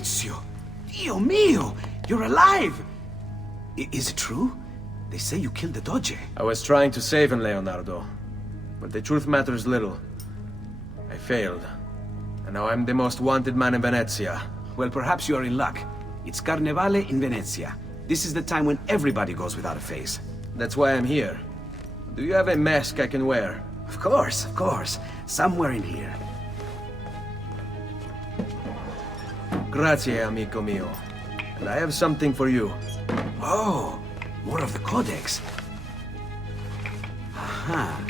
Ezio! Dio mio! You're alive! Is it true? They say you killed the Doge. I was trying to save him, Leonardo. But the truth matters little. I failed. And now I'm the most wanted man in Venezia. Well, perhaps you are in luck. It's Carnevale in Venezia. This is the time when everybody goes without a face. That's why I'm here. Do you have a mask I can wear? Of course, of course. Somewhere in here. Grazie, amico mio. And I have something for you. Oh, more of the Codex. Aha.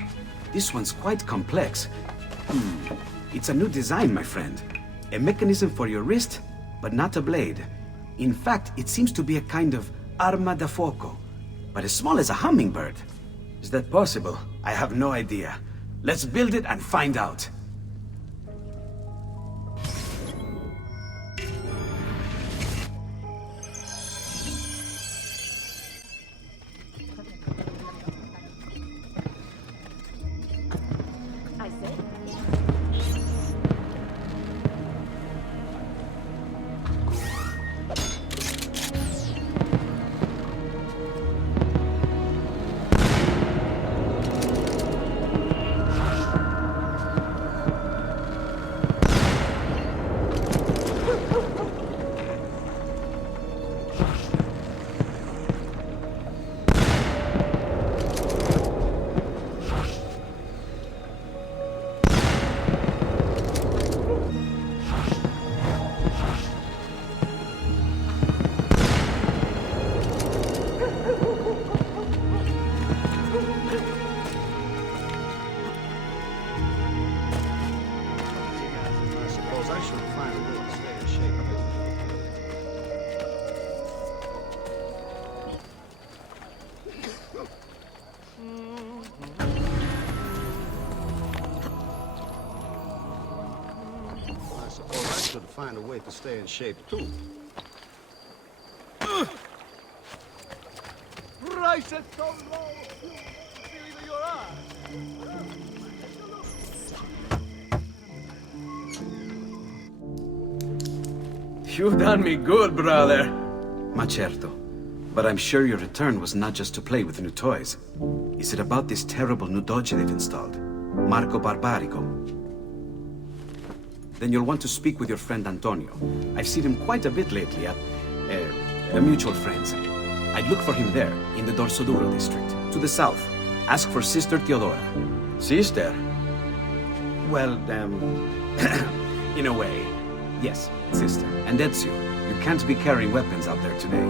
This one's quite complex. It's a new design, my friend. A mechanism for your wrist, but not a blade. In fact, it seems to be a kind of arma da fuoco, but as small as a hummingbird. Is that possible? I have no idea. Let's build it and find out. Find a way to stay in shape, too. Rice is so low, even your eyes. You've done me good, brother. Ma certo. But I'm sure your return was not just to play with new toys. Is it about this terrible new doge they've installed? Marco Barbarigo? Then you'll want to speak with your friend Antonio. I've seen him quite a bit lately at a mutual friend's. I'd look for him there, in the Dorsoduro district, to the south. Ask for Sister Theodora. Sister? Well, in a way, yes, sister. And Ezio, you can't be carrying weapons out there today.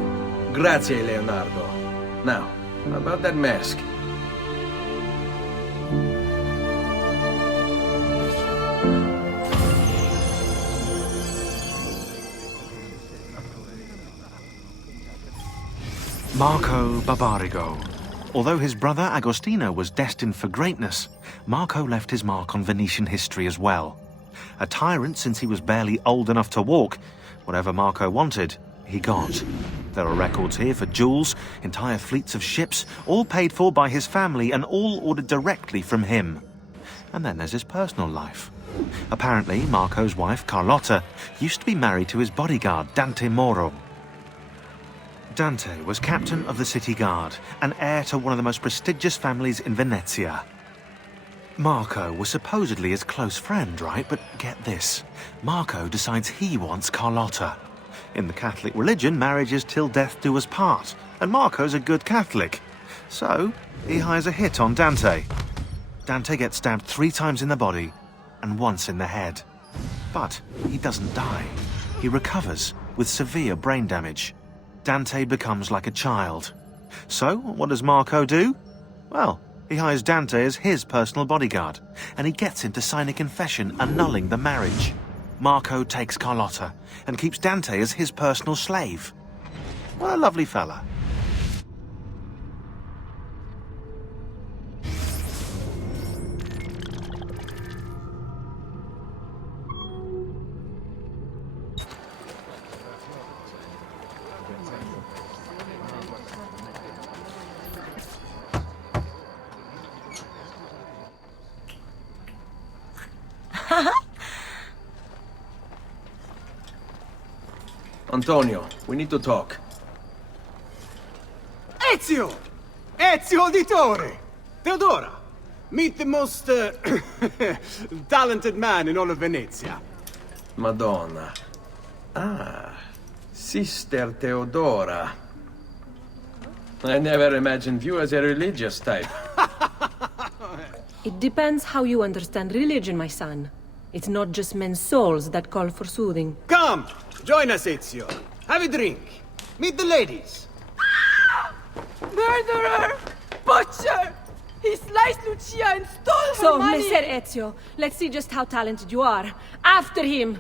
Grazie, Leonardo. Now, about that mask. Marco Barbarigo. Although his brother Agostino was destined for greatness, Marco left his mark on Venetian history as well. A tyrant since he was barely old enough to walk, whatever Marco wanted, he got. There are records here for jewels, entire fleets of ships, all paid for by his family and all ordered directly from him. And then there's his personal life. Apparently, Marco's wife, Carlotta, used to be married to his bodyguard, Dante Moro. Dante was captain of the city guard and heir to one of the most prestigious families in Venezia. Marco was supposedly his close friend, right? But get this, Marco decides he wants Carlotta. In the Catholic religion, marriage is till death do us part, and Marco's a good Catholic. So, he hires a hit on Dante. Dante gets stabbed 3 times in the body and once in the head. But he doesn't die. He recovers with severe brain damage. Dante becomes like a child. So, what does Marco do? Well, he hires Dante as his personal bodyguard, and he gets him to sign a confession annulling the marriage. Marco takes Carlotta and keeps Dante as his personal slave. What a lovely fella. Antonio, we need to talk. Ezio! Ezio Auditore! Theodora! Meet the most, talented man in all of Venezia. Madonna. Ah, Sister Theodora. I never imagined you as a religious type. It depends how you understand religion, my son. It's not just men's souls that call for soothing. Come! Join us, Ezio. Have a drink. Meet the ladies. Murderer! Butcher! He sliced Lucia and stole her So, money! Messer Ezio, let's see just how talented you are. After him!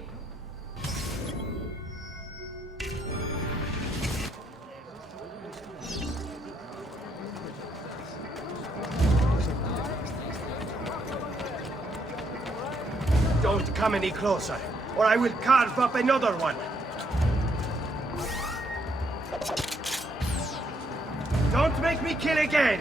Don't come any closer, or I will carve up another one. Don't make me kill again!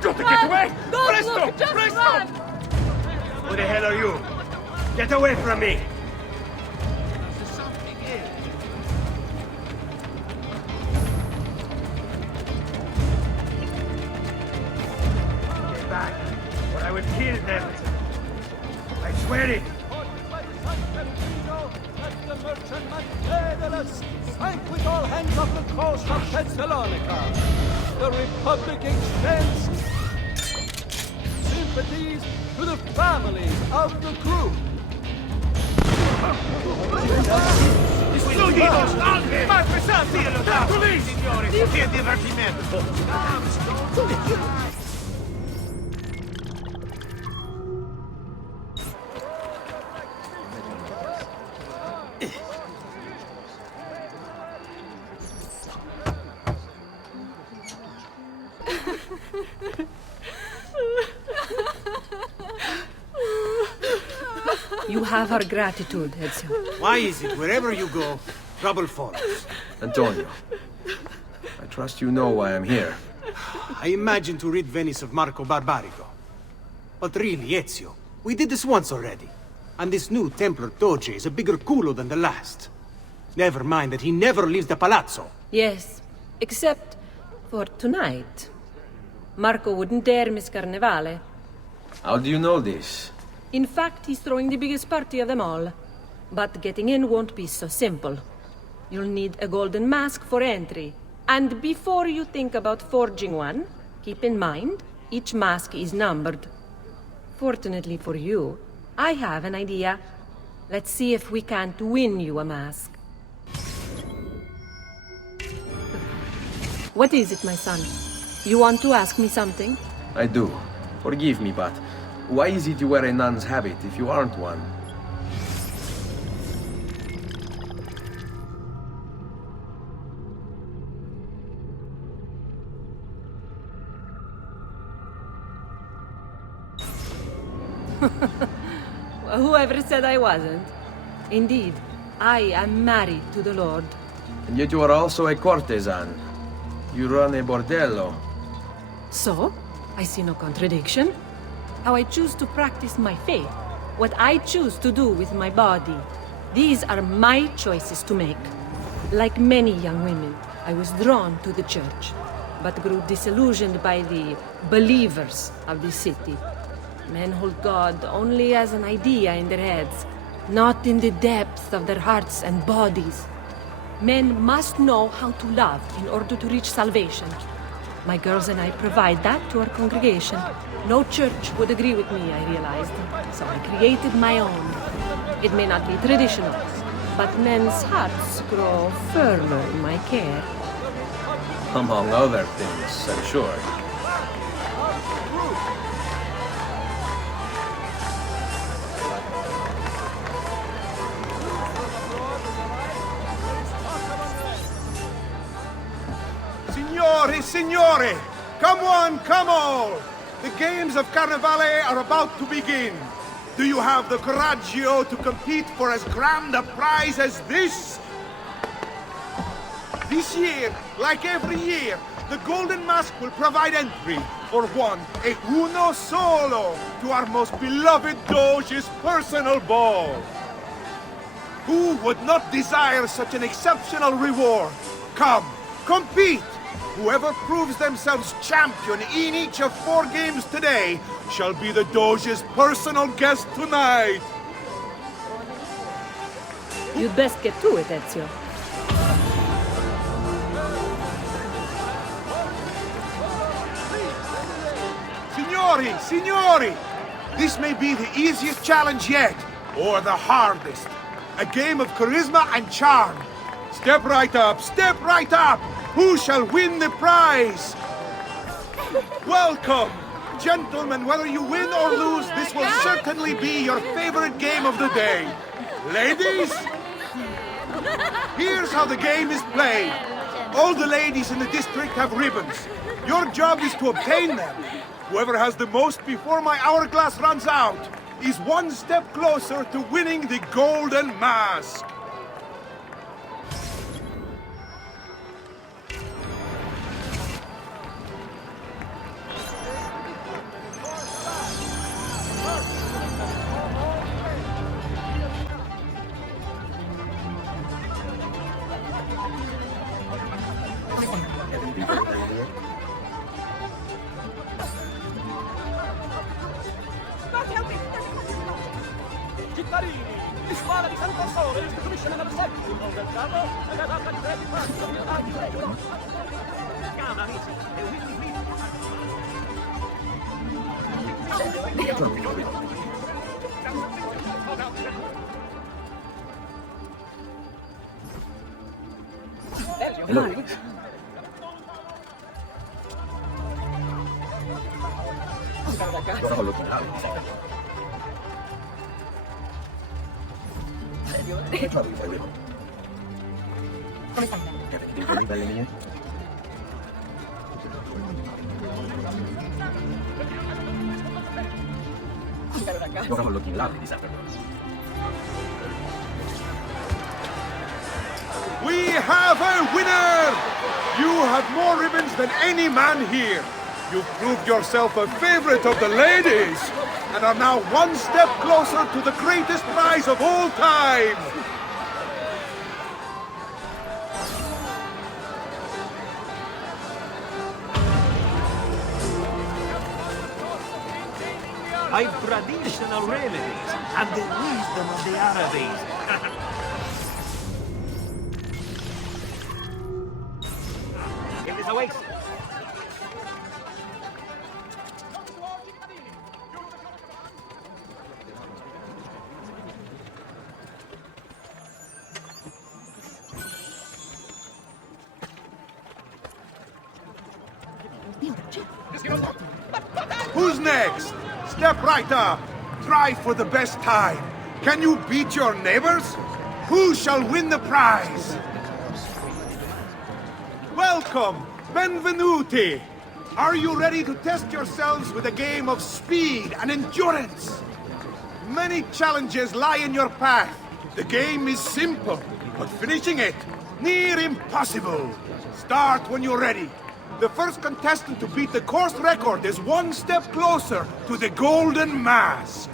Got to get away! Don't Presto! look, just Presto! run! Who the hell are you? Get away from me! Get back, or I will kill them. I swear it. Let the merchantman Daedalus sank with all hands off the coast of Thessalonica. The Republic extends sympathies to the families of the crew. Suditos, salve! Ma pesanti! Police! Signore, che divertimento! You have our gratitude, Ezio. Why is it wherever you go, trouble follows? Antonio, I trust you know why I'm here. I imagine to rid Venice of Marco Barbarigo. But really, Ezio, we did this once already. And this new Templar Doge is a bigger culo than the last. Never mind that he never leaves the palazzo. Yes, except for tonight. Marco wouldn't dare miss Carnevale. How do you know this? In fact, he's throwing the biggest party of them all. But getting in won't be so simple. You'll need a golden mask for entry. And before you think about forging one, keep in mind, each mask is numbered. Fortunately for you, I have an idea. Let's see if we can't win you a mask. What is it, my son? You want to ask me something? I do. Forgive me, but why is it you wear a nun's habit if you aren't one? Whoever said I wasn't? Indeed, I am married to the Lord. And yet you are also a courtesan. You run a bordello. So, I see no contradiction. How I choose to practice my faith, what I choose to do with my body. These are my choices to make. Like many young women, I was drawn to the church, but grew disillusioned by the believers of the city. Men hold God only as an idea in their heads, not in the depths of their hearts and bodies. Men must know how to love in order to reach salvation. My girls and I provide that to our congregation. No church would agree with me, I realized, so I created my own. It may not be traditional, but men's hearts grow firmer in my care. Among other things, I'm sure. Signore, signore! Come on, come on! The games of Carnevale are about to begin. Do you have the coraggio to compete for as grand a prize as this? This year, like every year, the Golden Mask will provide entry for one, a uno solo, to our most beloved Doge's personal ball. Who would not desire such an exceptional reward? Come, compete! Whoever proves themselves champion in each of 4 games today shall be the Doge's personal guest tonight. You'd best get to it, Ezio. Signori! This may be the easiest challenge yet, or the hardest. A game of charisma and charm. Step right up, step right up! Who shall win the prize? Welcome! Gentlemen, whether you win or lose, this will certainly be your favorite game of the day. Ladies? Here's how the game is played. All the ladies in the district have ribbons. Your job is to obtain them. Whoever has the most before my hourglass runs out is one step closer to winning the Golden Mask. We have a winner! You have more ribbons than any man here. You've proved yourself a favorite of the ladies, and are now one step closer to the greatest prize of all time. I've traditional remedies and the wisdom of the Arabes. It is a waste. Who's next? Step right up. Try for the best time. Can you beat your neighbors? Who shall win the prize? Welcome, benvenuti. Are you ready to test yourselves with a game of speed and endurance? Many challenges lie in your path. The game is simple, but finishing it, near impossible. Start when you're ready. The first contestant to beat the course record is one step closer to the Golden Mask.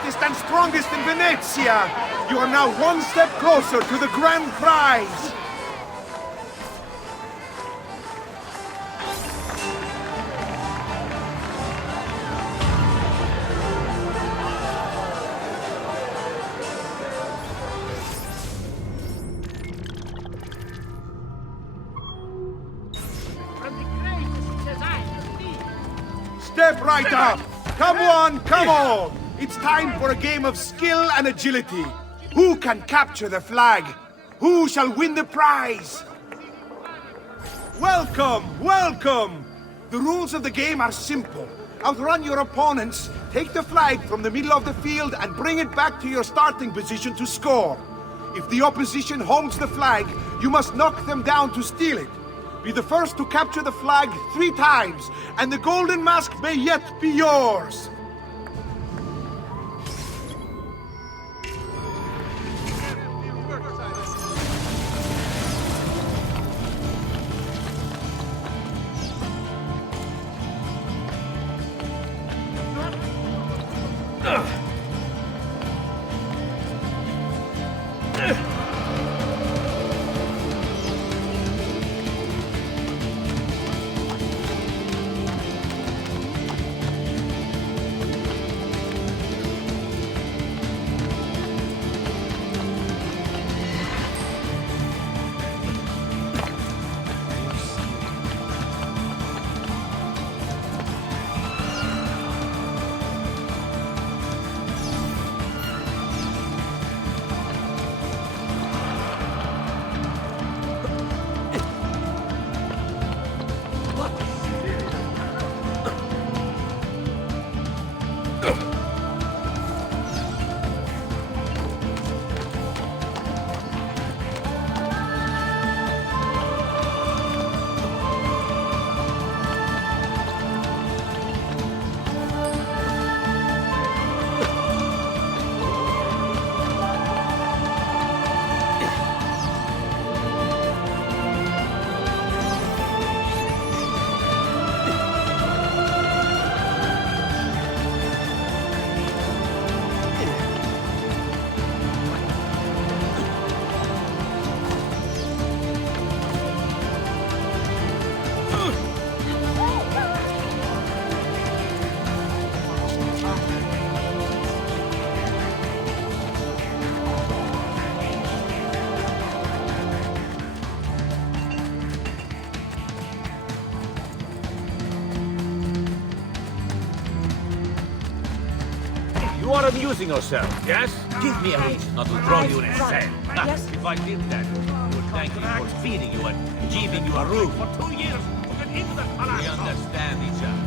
fastest and strongest in Venezia. You are now one step closer to the grand prize. Step right up! Come on, come on! It's time for a game of skill and agility. Who can capture the flag? Who shall win the prize? Welcome, welcome! The rules of the game are simple. Outrun your opponents, take the flag from the middle of the field and bring it back to your starting position to score. If the opposition holds the flag, you must knock them down to steal it. Be the first to capture the flag 3 times, and the golden mask may yet be yours! You are amusing yourself, yes? Give me a reason not to throw you in a cell. Yes. If I did that, I would thank you for feeding you and giving you a room. For 2 years, to get into the palace. We understand each other.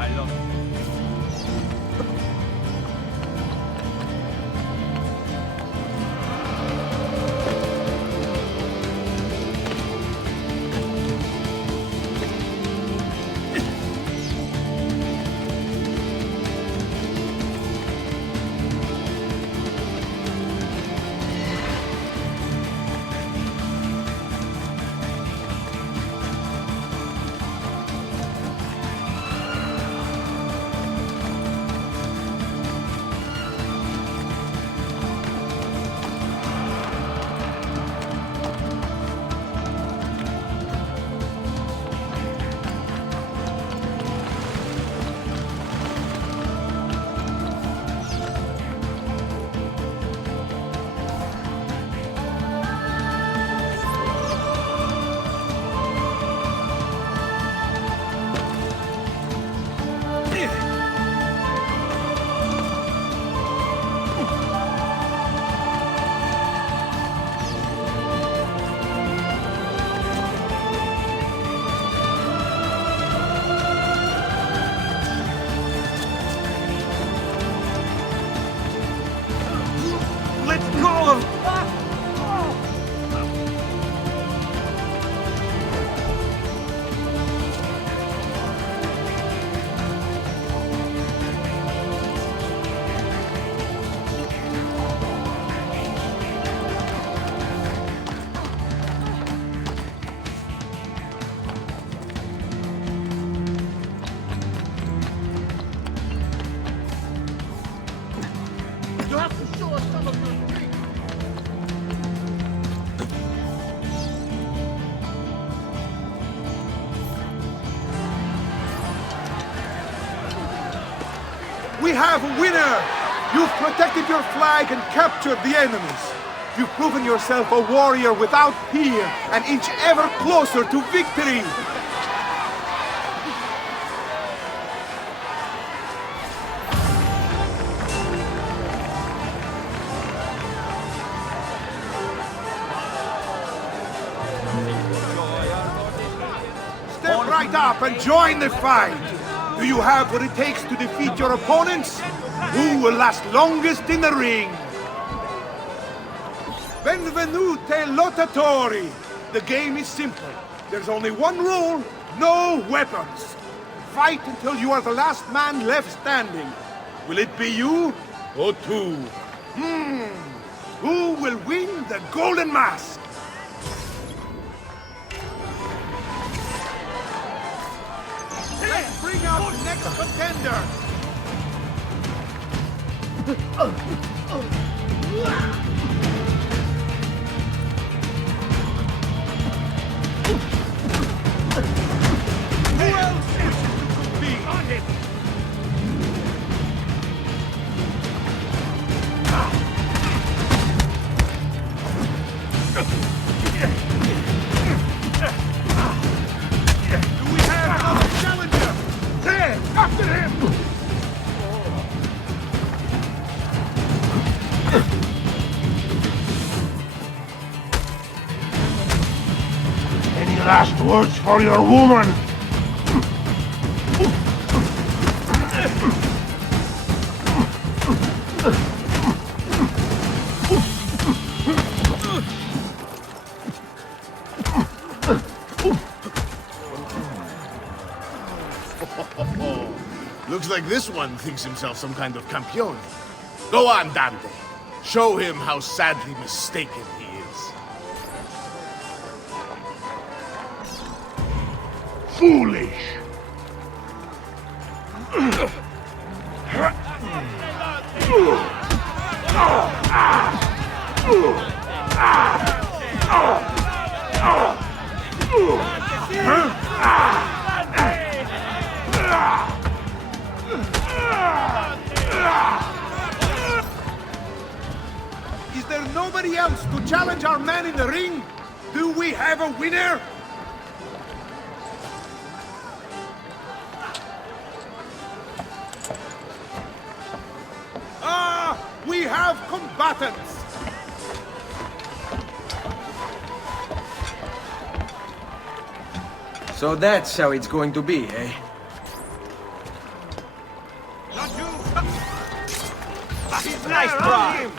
I love you. We have a winner! You've protected your flag and captured the enemies. You've proven yourself a warrior without fear, an inch ever closer to victory! Step right up and join the fight! Do you have what it takes to defeat your opponents? Who will last longest in the ring? Benvenute lottatori! The game is simple. There's only one rule, no weapons. Fight until you are the last man left standing. Will it be you or two? Who will win the Golden Mask? Let's bring out the next contender! Who else wishes to compete? On him! Do we have another challenger? There! After him! Any last words for your woman? Looks like this one thinks himself some kind of campeon. Go on, Dante. Show him how sadly mistaken he is. Foolish! Is there nobody else to challenge our man in the ring? Do we have a winner? We have combatants! So that's how it's going to be, eh? Nice try!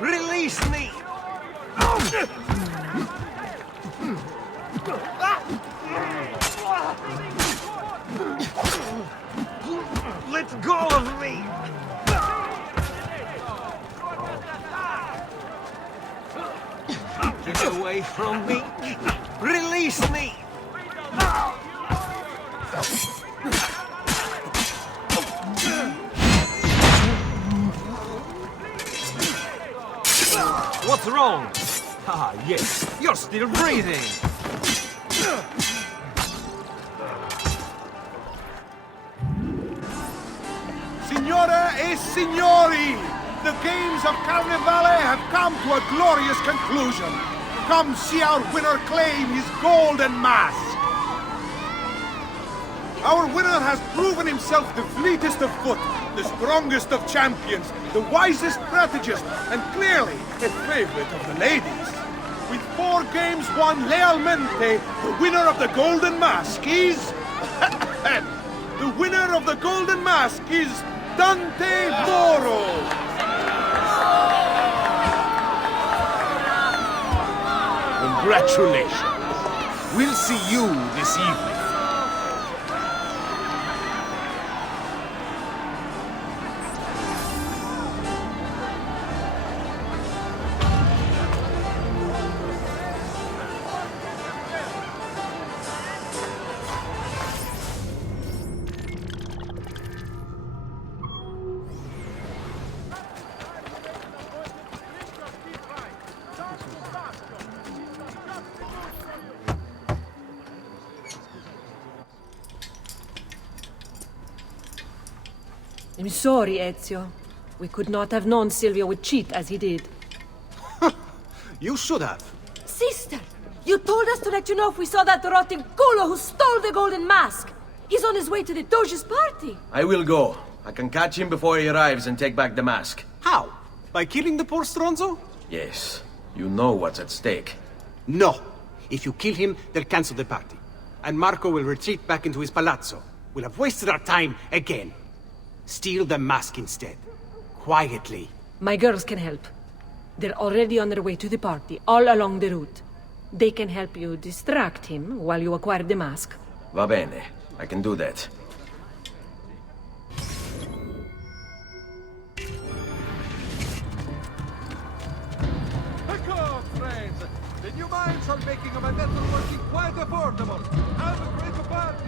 Release me! Let go of me! Get away from me! Release me! What's wrong? Ah, yes, you're still breathing! Signore e signori, the games of Carnevale have come to a glorious conclusion. Come see our winner claim his golden mask. Our winner has proven himself the fleetest of foot, the strongest of champions, the wisest strategist, and clearly a favorite of the ladies. With 4 games won lealmente, the winner of the Golden Mask is... the winner of the Golden Mask is Dante Moro! Congratulations. We'll see you this evening. I'm sorry, Ezio. We could not have known Silvio would cheat as he did. You should have. Sister, you told us to let you know if we saw that rotting culo who stole the golden mask. He's on his way to the Doge's party. I will go. I can catch him before he arrives and take back the mask. How? By killing the poor Stronzo? Yes. You know what's at stake. No. If you kill him, they'll cancel the party. And Marco will retreat back into his palazzo. We'll have wasted our time again. Steal the mask instead. Quietly. My girls can help. They're already on their way to the party, all along the route. They can help you distract him while you acquire the mask. Va bene. I can do that. Pick up, friends! The new mines are making my metal working quite affordable. Have a great party!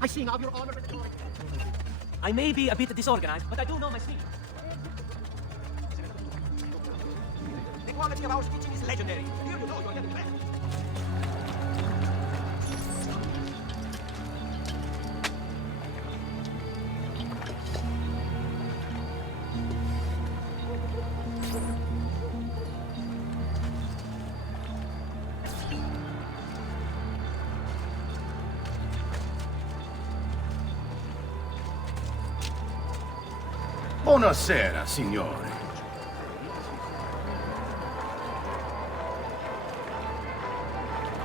I sing of your honor. I may be a bit disorganized, but I do know my speech. The quality of our teaching is legendary. Here you know you're getting better. Buonasera, signore.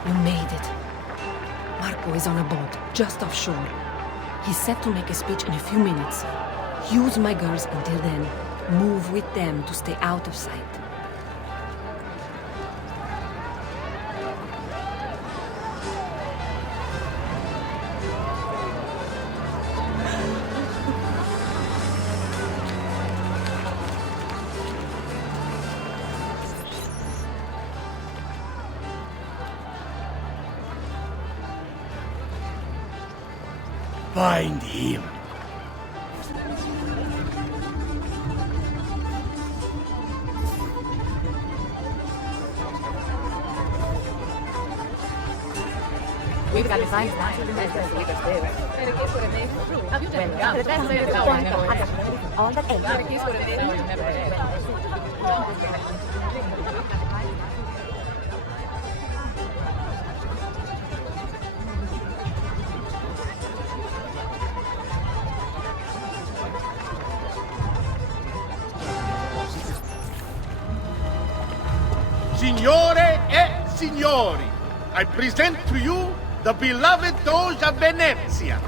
You made it. Marco is on a boat, just offshore. He's set to make a speech in a few minutes. Use my girls until then. Move with them to stay out of sight. Find him. We've got designs now. All that Signore e signori, I present to you the beloved Doge of Venezia.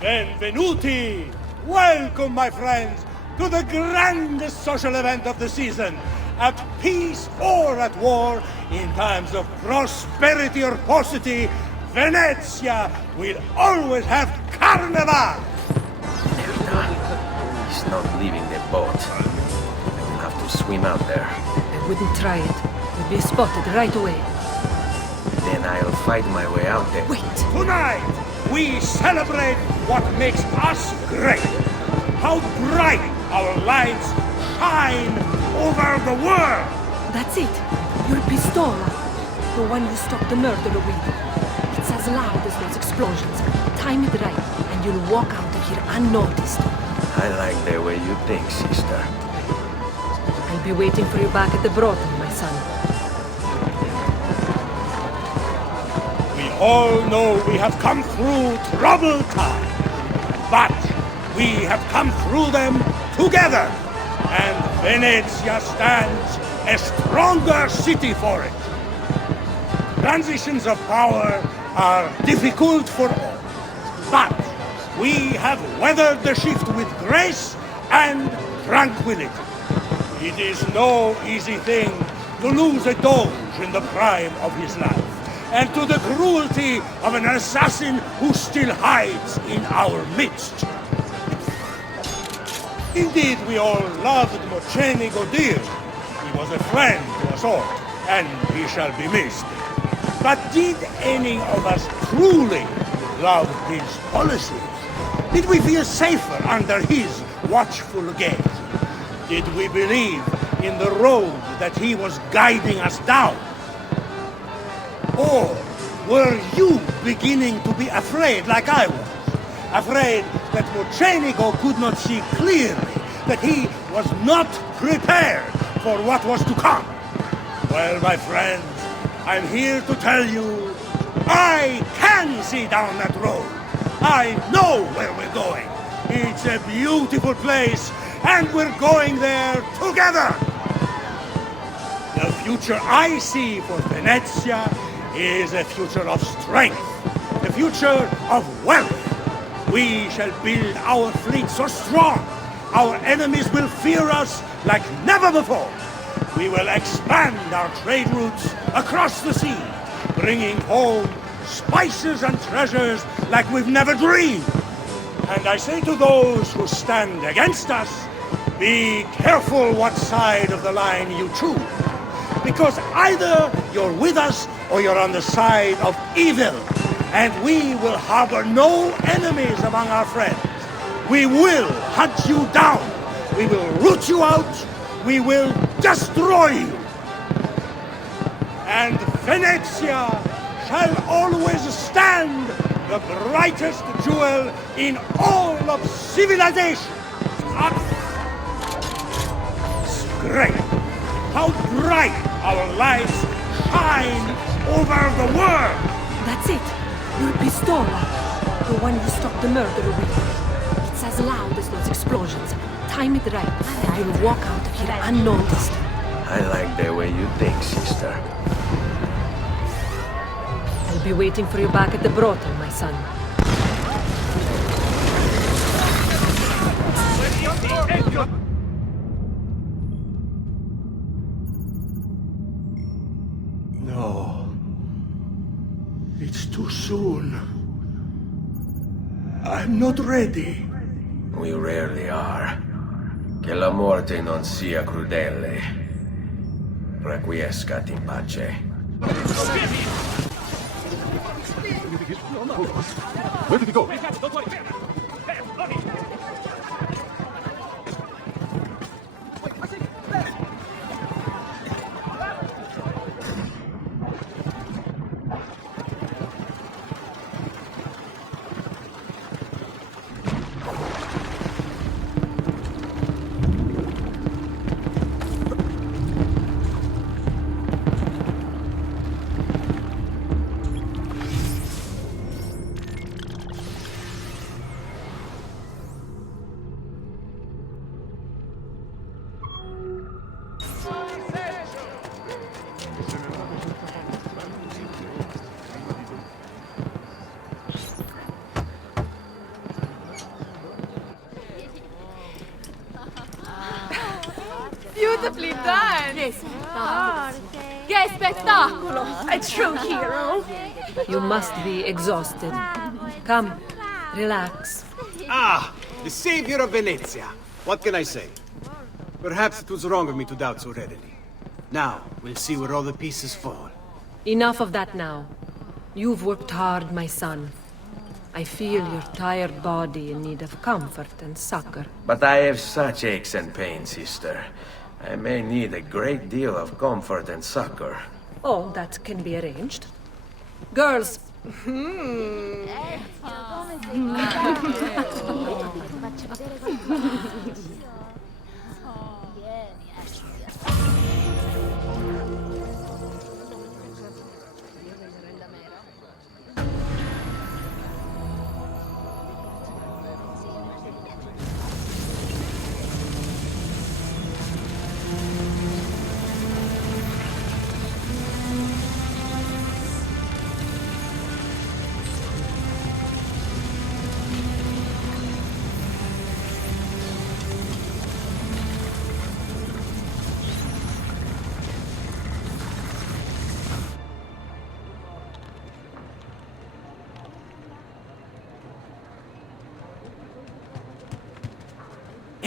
Benvenuti! Welcome, my friends, to the grandest social event of the season. At peace or at war, in times of prosperity or paucity, Venezia will always have Carnival! He's not leaving the boat. I will have to swim out there. I wouldn't try it. We'd be spotted right away. Then I'll fight my way out there. Wait! Tonight, we celebrate what makes us great. How bright our lights shine over the world. That's it. Your pistola. The one you stopped the murderer with. It's as loud as those explosions. Time it right, and you'll walk out of here unnoticed. I like the way you think, sister. I'll be waiting for you back at the brothel, my son. We all know we have come through troubled times, but we have come through them together, and Venezia stands a stronger city for it. Transitions of power are difficult for all, but we have weathered the shift with grace and tranquility. It is no easy thing to lose a Doge in the prime of his life, and to the cruelty of an assassin who still hides in our midst. Indeed, we all loved Mocenigo dearly. He was a friend to us all, and he shall be missed. But did any of us truly love his policies? Did we feel safer under his watchful gaze? Did we believe in the road that he was guiding us down? Or were you beginning to be afraid like I was? Afraid that Mocenigo could not see clearly, that he was not prepared for what was to come? Well, my friends, I'm here to tell you, I can see down that road. I know where we're going. It's a beautiful place, and we're going there together. The future I see for Venezia is a future of strength, a future of wealth. We shall build our fleet so strong, our enemies will fear us like never before. We will expand our trade routes across the sea, bringing home spices and treasures like we've never dreamed. And I say to those who stand against us, be careful what side of the line you choose. Because either you're with us or you're on the side of evil. And we will harbor no enemies among our friends. We will hunt you down. We will root you out. We will destroy you. And Venezia shall always stand the brightest jewel in all of civilization. It's great how bright our lights shine over the world. That's it. Your pistola. The one you stopped the murderer with. It's as loud as those explosions. Time it right, and you'll walk out of here unnoticed. I like the way you think, sister. I'll be waiting for you back at the brothel, my son. No. It's too soon. I'm not ready. We rarely are. Che la morte non sia crudele. Requiescat in pace. Where did he go? Don't worry. There, Lottie. Beautifully done! Che spettacolo! A true hero! You must be exhausted. Come, relax. Ah, the savior of Venezia. What can I say? Perhaps it was wrong of me to doubt so readily. Now, we'll see where all the pieces fall. Enough of that now. You've worked hard, my son. I feel your tired body in need of comfort and succor. But I have such aches and pains, sister. I may need a great deal of comfort and succor. Oh, that can be arranged. Girls.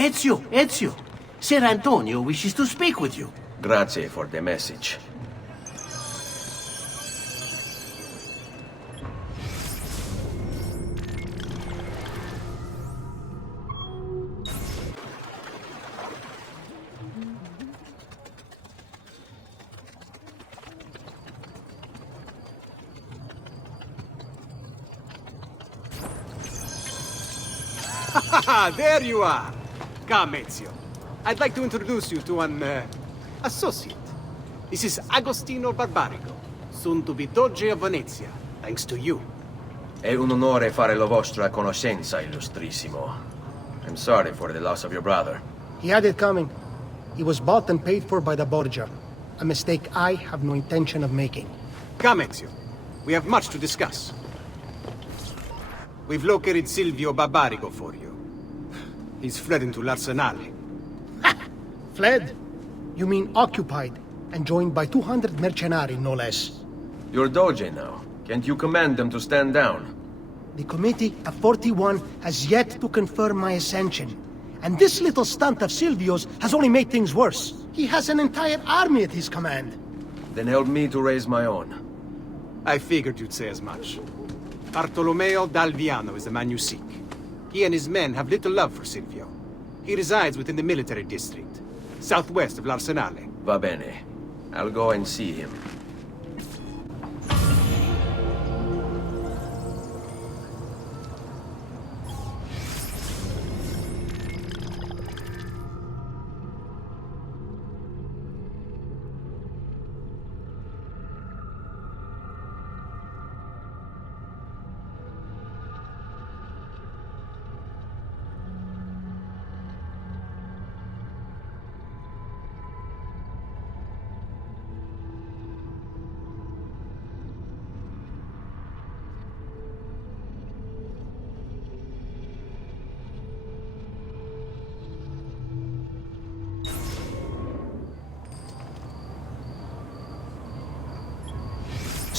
Ezio! Ser Antonio wishes to speak with you. Grazie for the message. There you are! Come, Ezio. I'd like to introduce you to an, associate. This is Agostino Barbarigo, soon to be Doge of Venezia, thanks to you. È un onore fare la vostra conoscenza, illustrissimo. I'm sorry for the loss of your brother. He had it coming. He was bought and paid for by the Borgia. A mistake I have no intention of making. Come, Ezio. We have much to discuss. We've located Silvio Barbarigo for you. He's fled into l'Arsenale. Fled? You mean occupied, and joined by 200 mercenari, no less. You're Doge now. Can't you command them to stand down? The committee of 41 has yet to confirm my ascension. And this little stunt of Silvio's has only made things worse. He has an entire army at his command. Then help me to raise my own. I figured you'd say as much. Bartolomeo d'Alviano is the man you seek. He and his men have little love for Silvio. He resides within the military district, southwest of l'Arsenale. Va bene. I'll go and see him.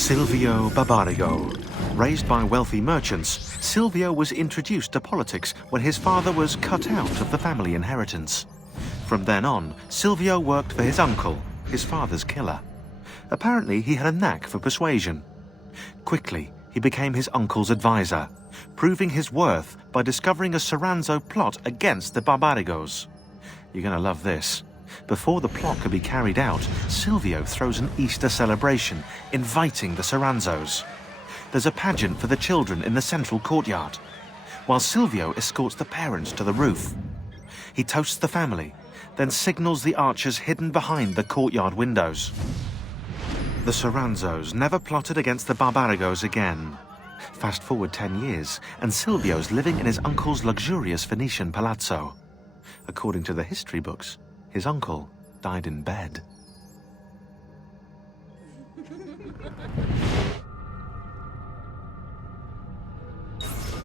Silvio Barbarigo. Raised by wealthy merchants, Silvio was introduced to politics when his father was cut out of the family inheritance. From then on, Silvio worked for his uncle, his father's killer. Apparently, he had a knack for persuasion. Quickly, he became his uncle's advisor, proving his worth by discovering a Soranzo plot against the Barbarigos. You're gonna love this. Before the plot could be carried out, Silvio throws an Easter celebration, inviting the Soranzos. There's a pageant for the children in the central courtyard, while Silvio escorts the parents to the roof. He toasts the family, then signals the archers hidden behind the courtyard windows. The Soranzos never plotted against the Barbarigos again. Fast forward 10 years, and Silvio's living in his uncle's luxurious Venetian palazzo. According to the history books, his uncle died in bed.